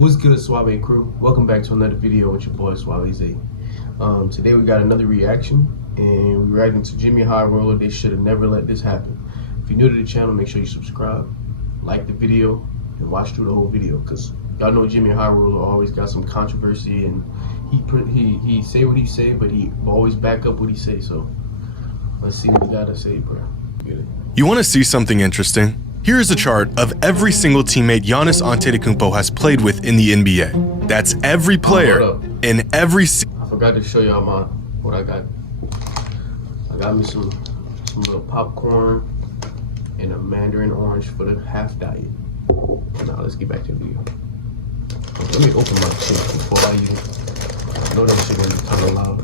What's good, Suave crew? Welcome back to another video with your boy Suave Z. Today we got another reaction, and we're reacting to Jimmy High Roller. They should have never let this happen. If you're new to the channel, make sure you subscribe, like the video, and watch through the whole video, because y'all know Jimmy High Roller always got some controversy, and he say what he say, but he always back up what he say. So let's see what he gotta say, bro. Get it. You want to see something interesting? Here is a chart of every single teammate Giannis Antetokounmpo has played with in the NBA. That's every player in every I forgot to show y'all what I got. I got me some little popcorn and a mandarin orange for the half diet. Now let's get back to the video. Let me open my shit before I know that shit gonna be kind of loud.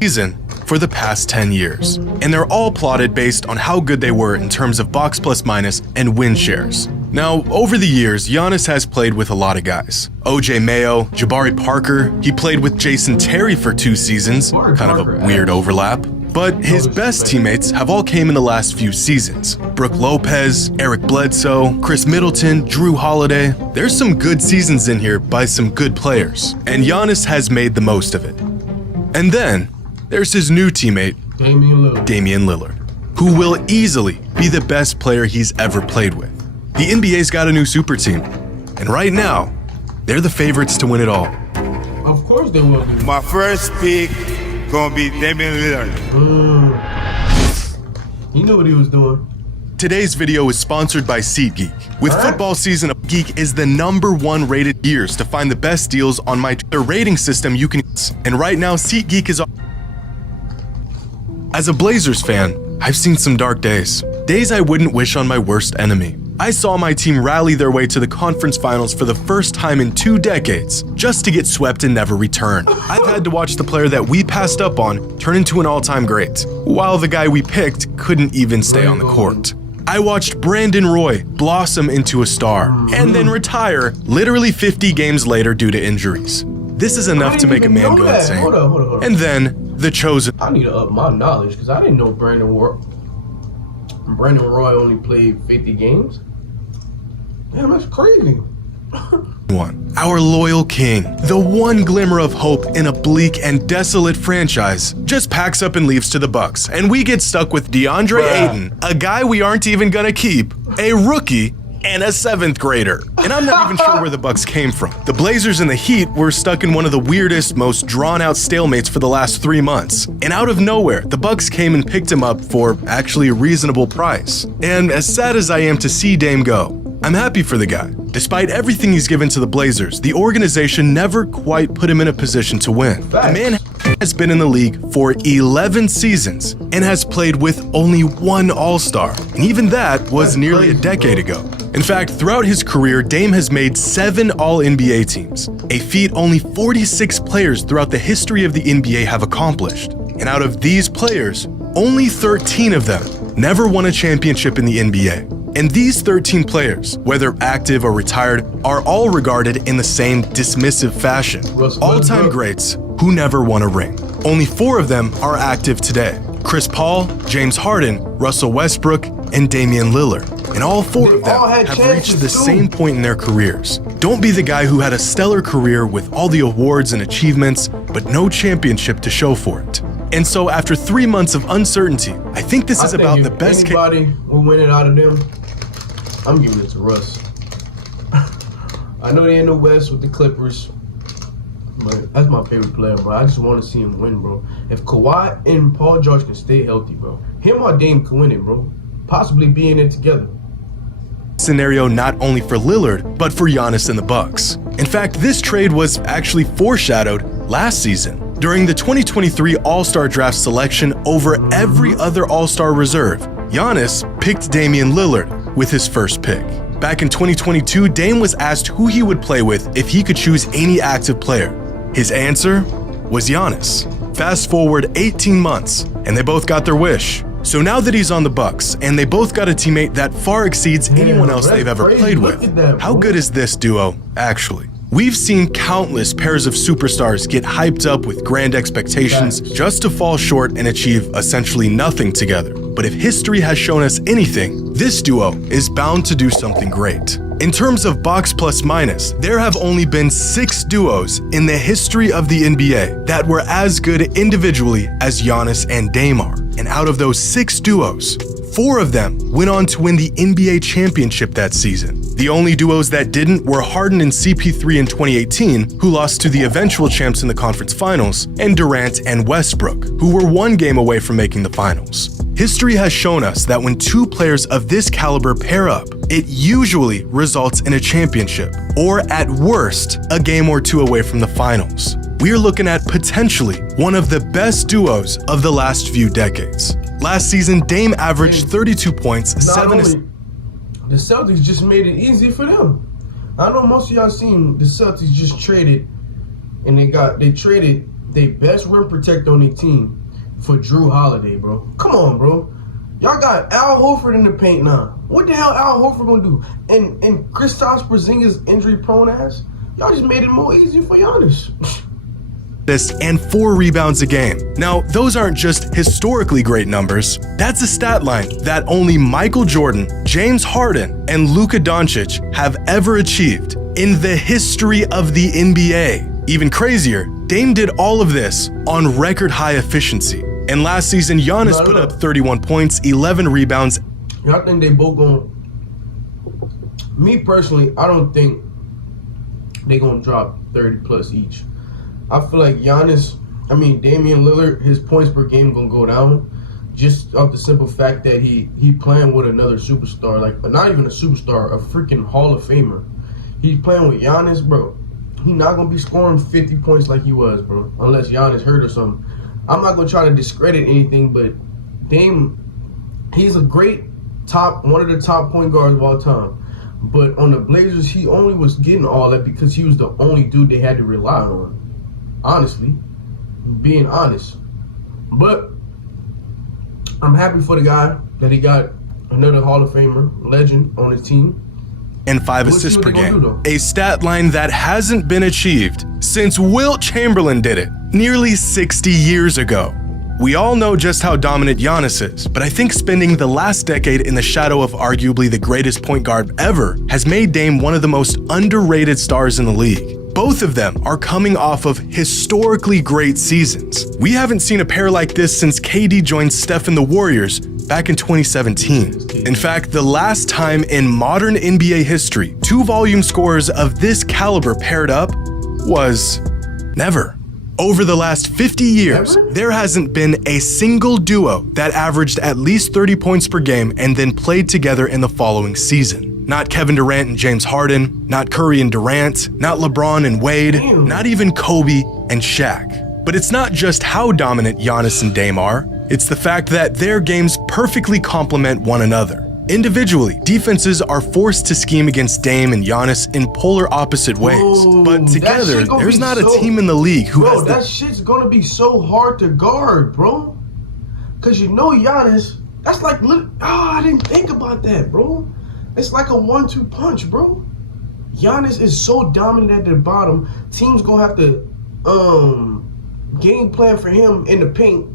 season for the past 10 years, and they're all plotted based on how good they were in terms of box plus minus and win shares. Now, over the years, Giannis has played with a lot of guys. OJ Mayo, Jabari Parker, he played with Jason Terry for 2 seasons, kind of a weird overlap. But his best teammates have all came in the last few seasons. Brook Lopez, Eric Bledsoe, Chris Middleton, Drew Holiday. There's some good seasons in here by some good players, and Giannis has made the most of it. And then, there's his new teammate, Damian Lillard, who will easily be the best player he's ever played with. The NBA's got a new super team, and right now, they're the favorites to win it all. Of course they will be. My first pick gonna be Damian Lillard. He knew what he was doing. Today's video is sponsored by SeatGeek. With football season, Geek is the #1 rated years to find the best deals on my rating system you can use. And right now, SeatGeek is. As a Blazers fan, I've seen some dark days. Days I wouldn't wish on my worst enemy. I saw my team rally their way to the conference finals for the first time in 2 decades, just to get swept and never return. I've had to watch the player that we passed up on turn into an all-time great, while the guy we picked couldn't even stay on the court. I watched Brandon Roy blossom into a star, and then retire literally 50 games later due to injuries. This is enough to make a man go insane. Hold on. And then, the chosen. I need to up my knowledge, because I didn't know Brandon Roy only played 50 games. Damn, that's crazy. One. Our loyal king, the one glimmer of hope in a bleak and desolate franchise, just packs up and leaves to the Bucks, and we get stuck with DeAndre Ayton, a guy we aren't even gonna keep, a rookie, and a 7th grader. And I'm not even sure where the Bucks came from. The Blazers and the Heat were stuck in one of the weirdest, most drawn-out stalemates for the last 3 months. And out of nowhere, the Bucks came and picked him up for actually a reasonable price. And as sad as I am to see Dame go, I'm happy for the guy. Despite everything he's given to the Blazers, the organization never quite put him in a position to win. The man has been in the league for 11 seasons and has played with only 1 All-Star, and even that was nearly a decade ago. In fact, throughout his career, Dame has made 7 All-NBA teams, a feat only 46 players throughout the history of the NBA have accomplished. And out of these players, only 13 of them never won a championship in the NBA. And these 13 players, whether active or retired, are all regarded in the same dismissive fashion. All-time greats who never won a ring. Only 4 of them are active today. Chris Paul, James Harden, Russell Westbrook, and Damian Lillard. And all 4 of them have reached the same point in their careers. Don't be the guy who had a stellar career with all the awards and achievements, but no championship to show for it. And so after 3 months of uncertainty, I think this is about the best case. Anybody will win it out of them. I'm giving it to Russ. I know they in the West with the Clippers, but that's my favorite player, bro. I just want to see him win, bro. If Kawhi and Paul George can stay healthy, bro, him or Dame can win it, bro. Possibly being it together. Scenario not only for Lillard, but for Giannis and the Bucks. In fact, this trade was actually foreshadowed last season during the 2023 All-Star Draft selection over every other All-Star reserve. Giannis picked Damian Lillard with his first pick. Back in 2022, Dame was asked who he would play with if he could choose any active player. His answer was Giannis. Fast forward 18 months, and they both got their wish. So now that he's on the Bucks, and they both got a teammate that far exceeds anyone else they've ever played with, how good is this duo, actually? We've seen countless pairs of superstars get hyped up with grand expectations just to fall short and achieve essentially nothing together. But if history has shown us anything, this duo is bound to do something great. In terms of box plus minus, there have only been 6 duos in the history of the NBA that were as good individually as Giannis and Dame are. And out of those 6 duos, 4 of them went on to win the NBA championship that season. The only duos that didn't were Harden and CP3 in 2018, who lost to the eventual champs in the conference finals, and Durant and Westbrook, who were 1 game away from making the finals. History has shown us that when 2 players of this caliber pair up, it usually results in a championship, or at worst, a game or 2 away from the finals. We're looking at potentially one of the best duos of the last few decades. Last season, Dame averaged 32 points, 7 assists. The Celtics just made it easy for them. I know most of y'all seen the Celtics just traded, and they traded their best rim protector on their team for Drew Holiday, bro. Come on, bro. Y'all got Al Horford in the paint now. What the hell Al Horford gonna do? And Kristaps Porzingis injury prone ass. Y'all just made it more easy for Giannis. And 4 rebounds a game. Now, those aren't just historically great numbers. That's a stat line that only Michael Jordan, James Harden, and Luka Doncic have ever achieved in the history of the NBA. Even crazier, Dame did all of this on record high efficiency. And last season, Giannis put up 31 points, 11 rebounds. I think they both gonna. Me personally, I don't think they gonna drop 30 plus each. I feel like Damian Lillard, his points per game gonna go down, just off the simple fact that he playing with another superstar, like not even a superstar, a freaking Hall of Famer. He's playing with Giannis, bro. He's not gonna be scoring 50 points like he was, bro, unless Giannis hurt or something. I'm not gonna try to discredit anything, but Dame, he's a great one of the top point guards of all time. But on the Blazers, he only was getting all that because he was the only dude they had to rely on. Honestly, being honest. But I'm happy for the guy that he got another Hall of Famer, legend on his team. And 5 assists per game. A stat line that hasn't been achieved since Wilt Chamberlain did it nearly 60 years ago. We all know just how dominant Giannis is, but I think spending the last decade in the shadow of arguably the greatest point guard ever has made Dame one of the most underrated stars in the league. Both of them are coming off of historically great seasons. We haven't seen a pair like this since KD joined Steph and the Warriors back in 2017. In fact, the last time in modern NBA history 2 volume scorers of this caliber paired up was never. Over the last 50 years, there hasn't been a single duo that averaged at least 30 points per game and then played together in the following season. Not Kevin Durant and James Harden, not Curry and Durant, not LeBron and Wade, not even Kobe and Shaq. But it's not just how dominant Giannis and Dame are, it's the fact that their games perfectly complement one another. Individually, defenses are forced to scheme against Dame and Giannis in polar opposite ways. But together, there's not a team in the league who has that shit's gonna be so hard to guard, bro. Cause Giannis, that's like, I didn't think about that, bro. It's like a 1-2 punch, bro. Giannis is so dominant at the bottom. Teams gonna have to game plan for him in the paint.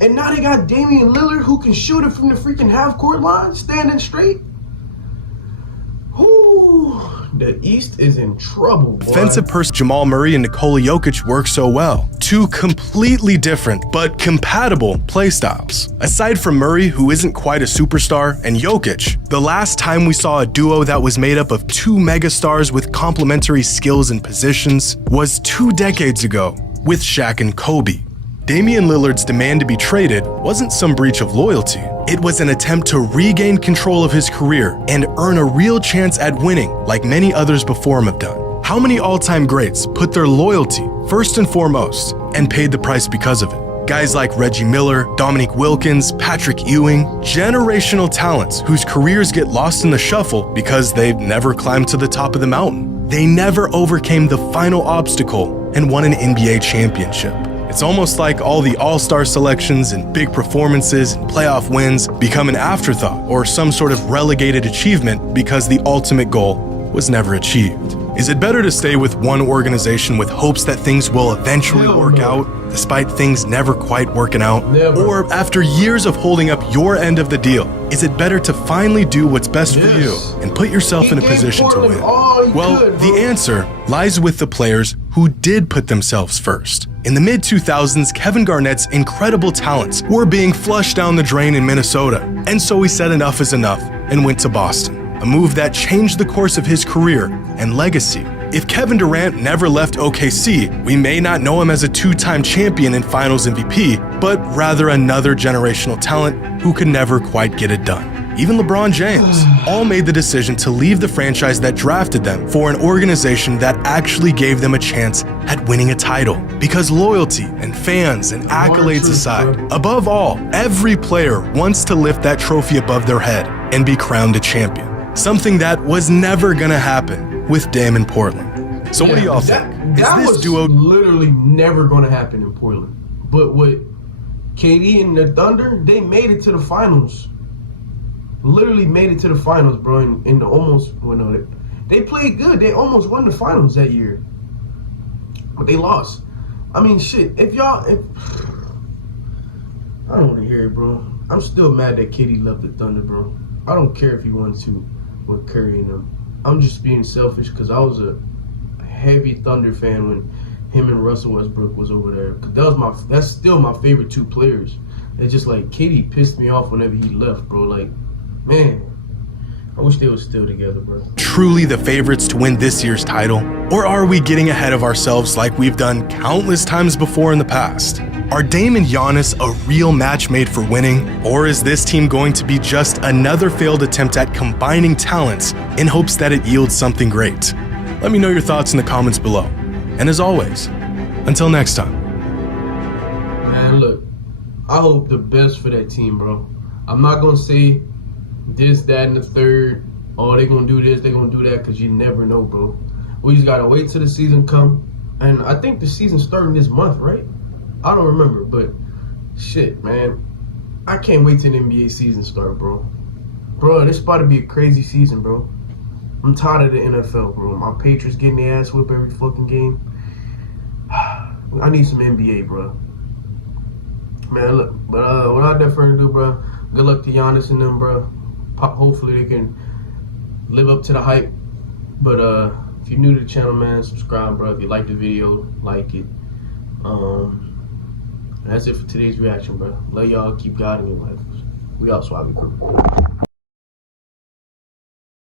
And now they got Damian Lillard who can shoot it from the freaking half-court line, standing straight. Whoo, the East is in trouble, boy. Defensive person Jamal Murray and Nikola Jokic work so well. 2 completely different but compatible playstyles. Aside from Murray, who isn't quite a superstar, and Jokic, the last time we saw a duo that was made up of 2 megastars with complementary skills and positions was 2 decades ago with Shaq and Kobe. Damian Lillard's demand to be traded wasn't some breach of loyalty. It was an attempt to regain control of his career and earn a real chance at winning like many others before him have done. How many all-time greats put their loyalty first and foremost and paid the price because of it? Guys like Reggie Miller, Dominique Wilkins, Patrick Ewing, generational talents whose careers get lost in the shuffle because they never climbed to the top of the mountain. They never overcame the final obstacle and won an NBA championship. It's almost like all the all-star selections and big performances and playoff wins become an afterthought or some sort of relegated achievement because the ultimate goal was never achieved. Is it better to stay with one organization with hopes that things will eventually work out despite things never quite working out? Never. Or after years of holding up your end of the deal, is it better to finally do what's best for you and put yourself in a position to win? Well, the answer lies with the players who did put themselves first. In the mid-2000s, Kevin Garnett's incredible talents were being flushed down the drain in Minnesota, and so he said enough is enough and went to Boston, a move that changed the course of his career and legacy. If Kevin Durant never left OKC, we may not know him as a two-time champion and Finals MVP, but rather another generational talent who could never quite get it done. Even LeBron James all made the decision to leave the franchise that drafted them for an organization that actually gave them a chance at winning a title. Because loyalty and fans and accolades aside, above all, every player wants to lift that trophy above their head and be crowned a champion. Something that was never gonna happen with Dame in Portland. So what do y'all think? That Is this was duo literally never gonna happen in Portland. But with KD and the Thunder, they made it to the finals. Literally made it to the finals, bro. In the almost, well, no, they played good. They almost won the finals that year, but they lost. I mean, shit. I don't want to hear it, bro. I'm still mad that KD left the Thunder, bro. I don't care if he wants to with Curry and them. I'm just being selfish because I was a heavy Thunder fan when him and Russell Westbrook was over there. Cause that's still my favorite two players. It's just like KD pissed me off whenever he left, bro. Like, man, I wish they were still together, bro. Truly the favorites to win this year's title? Or are we getting ahead of ourselves like we've done countless times before in the past? Are Dame and Giannis a real match made for winning? Or is this team going to be just another failed attempt at combining talents in hopes that it yields something great? Let me know your thoughts in the comments below. And as always, until next time. Man, look, I hope the best for that team, bro. I'm not going to say this, that, and the third. Oh, they gonna do this, they gonna do that, because you never know, bro. We just gotta wait till the season come. And I think the season's starting this month, right? I don't remember, but shit, man. I can't wait till the NBA season start, bro. Bro, this about to be a crazy season, bro. I'm tired of the NFL, bro. My Patriots getting their ass whipped every fucking game. I need some NBA, bro. Man, look, but without that further ado, bro, good luck to Giannis and them, bro. Hopefully they can live up to the hype. But if you're new to the channel, man, subscribe, bro. If you like the video, like it. That's it for today's reaction, bro. Love y'all. Keep God in your life. We out, Suave Crew.